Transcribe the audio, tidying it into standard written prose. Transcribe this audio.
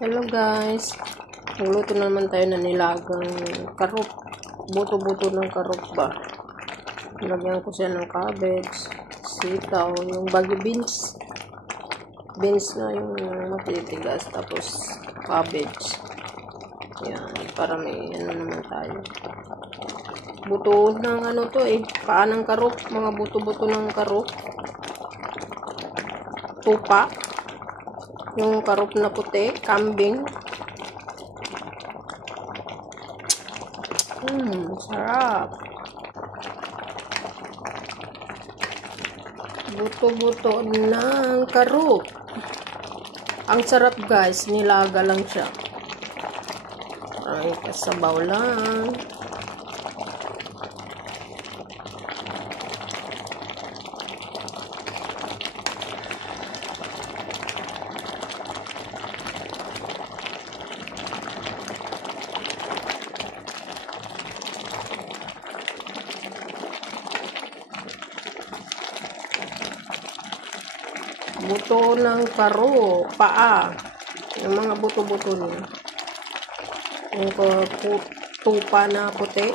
Hello guys, magluto naman tayo ng nilagang karop, buto-buto ng karop ba. Lagyan ko siya ng cabbage, sitaw, yung bagyo beans na yung matitigas, tapos cabbage. Yan, para may ano naman tayo. Buto ng ano to paa ng karop, mga buto-buto ng karop. Tupa. Yung karop na puti, kambing. Sarap. Buto-buto ng karop. Ang sarap guys, nilaga lang siya. Ay, kasabaw lang. Buto ng karo, paa. Yung mga buto-buto niya. Yung tupa na puti.